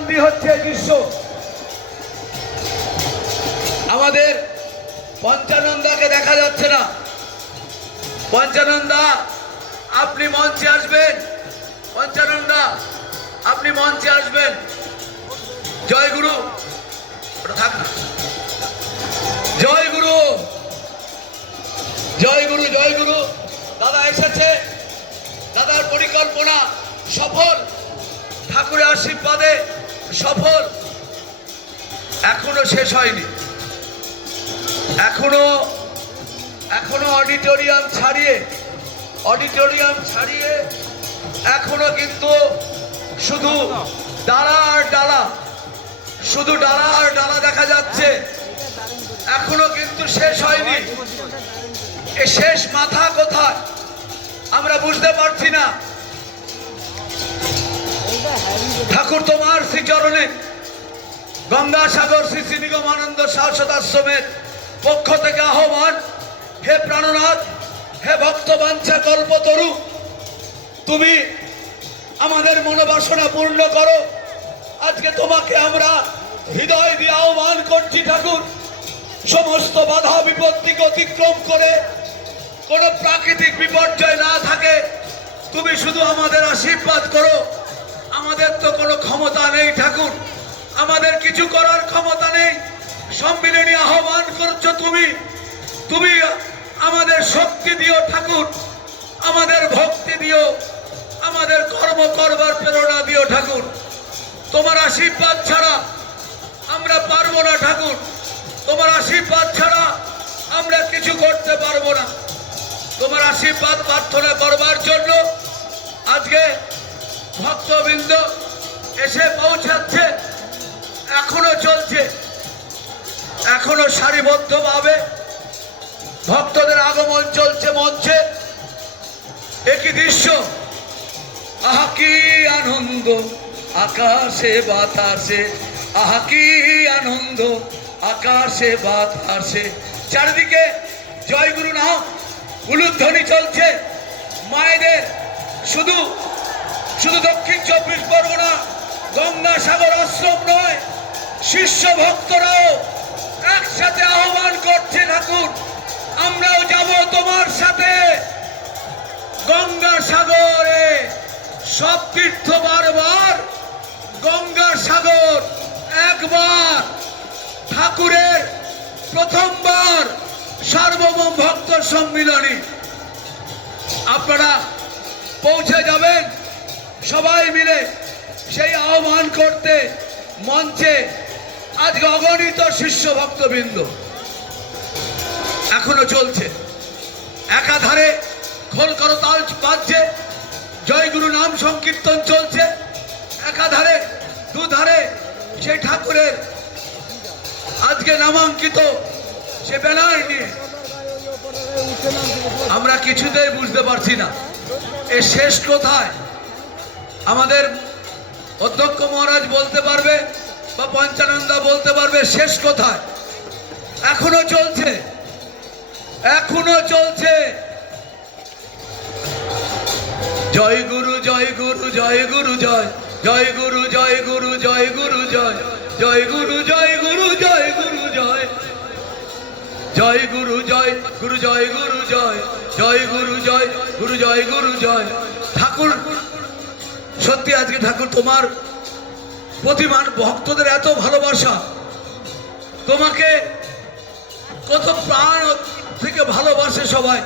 প্রতিবন্ধী হচ্ছে দৃশ্য। আমাদের পঞ্চানন্দাকে দেখা যাচ্ছে না। পঞ্চানন্দা, আপনি মঞ্চে আসবেন। পঞ্চানন্দা, আপনি মঞ্চে আসবেন। জয় গুরু, থাক না। জয় গুরু, জয় গুরু, জয় গুরু। দাদা এসেছে, দাদার পরিকল্পনা সফল, ঠাকুরের আশীর্বাদে সফল। এখনো শেষ হয়নি, এখনো অডিটোরিয়াম ছাড়িয়ে এখনো কিন্তু শুধু ডালা আর ডালা, শুধু ডালা আর ডালা দেখা যাচ্ছে। এখনো কিন্তু শেষ হয়নি। এ শেষ মাথা কোথায় আমরা বুঝতে পারছি না। ঠাকুর তোমার শ্রীচরণে গঙ্গাসাগর শ্রী শ্রী নিগমানন্দ শাশ্বত আশ্রমের পক্ষ থেকে আহ্বান, হে প্রাণনাথ, হে ভক্ত বাঞ্ছা কল্পতরু, তুমি আমাদের মনোবাসনা পূর্ণ করো। আজকে তোমাকে আমরা হৃদয় দিয়ে আহ্বান করছি ঠাকুর। সমস্ত বাধা বিপত্তিকে অতিক্রম করে কোনো প্রাকৃতিক বিপর্যয় না থাকে, তুমি শুধু আমাদের আশীর্বাদ করো। আমাদের তো কোনো ক্ষমতা নেই ঠাকুর, আমাদের কিছু করার ক্ষমতা নেই। সম্মিলনী আহ্বান করছো তুমি, তুমি আমাদের শক্তি দিও ঠাকুর, আমাদের ভক্তি দিও, আমাদের কর্ম করবার প্রেরণা দিও ঠাকুর। তোমার আশীর্বাদ ছাড়া আমরা পারবো না ঠাকুর, তোমার আশীর্বাদ ছাড়া আমরা কিছু করতে পারবো না। তোমার আশীর্বাদ প্রার্থনা করবার জন্য আজকে ভক্তবৃন্দ এসে পৌঁছাচ্ছে। এখনো চলছে, এখনো সারিবদ্ধভাবে ভক্তদের আগমন চলছে মঞ্চে। একই দৃশ্য, আহা কি আনন্দ আকাশে বাতাসে, আহা কি আনন্দ আকাশে বাতাসে। চারিদিকে জয় গুরু নাম উলুধ্বনি চলছে। মায়েদের শুধু দক্ষিণ 24 পরগনা গঙ্গাসাগর আশ্রম নয়, শিষ্য ভক্তরাও একসাথে আহ্বান করছে ঠাকুর, আমরাও যাব তোমার সাথে গঙ্গাসাগরে। সব তীর্থ বারবার, গঙ্গাসাগর একবার, ঠাকুরের প্রথমবার সার্বভৌম ভক্ত সম্মিলনী। আপনারা পৌঁছে যাবেন সবাই মিলে সেই আহ্বান করতে মঞ্চে। আজকে অগণিত শিষ্য ভক্তবৃন্দ এখনো চলছে। একাধারে খোল করতাল বাজছে, জয়গুরু নাম সংকীর্তন চলছে। একাধারে দুধারে সেই ঠাকুরের আজকে নামাঙ্কিত সে ব্যানার নিয়ে আমরা কিছুতেই বুঝতে পারছি না এ শেষ কোথায়। আমাদের অধ্যক্ষ মহারাজ বলতে পারবে বা পঞ্চানন্দা বলতে পারবে শেষ কোথায়। এখনো চলছে, এখনো চলছে। জয় গুরু, জয় গুরু, জয় গুরু, জয় জয় গুরু, জয় গুরু, জয় গুরু, জয় জয় গুরু, জয় গুরু, জয় গুরু, জয় জয় গুরু, জয় গুরু, জয় গুরু, জয় জয় গুরু, জয় গুরু, জয় গুরু, জয়। ঠাকুর সত্যি আজকে ঠাকুর তোমার প্রতিমান ভক্তদের এত ভালোবাসা, তোমাকে কত প্রাণ থেকে ভালোবাসে সবাই।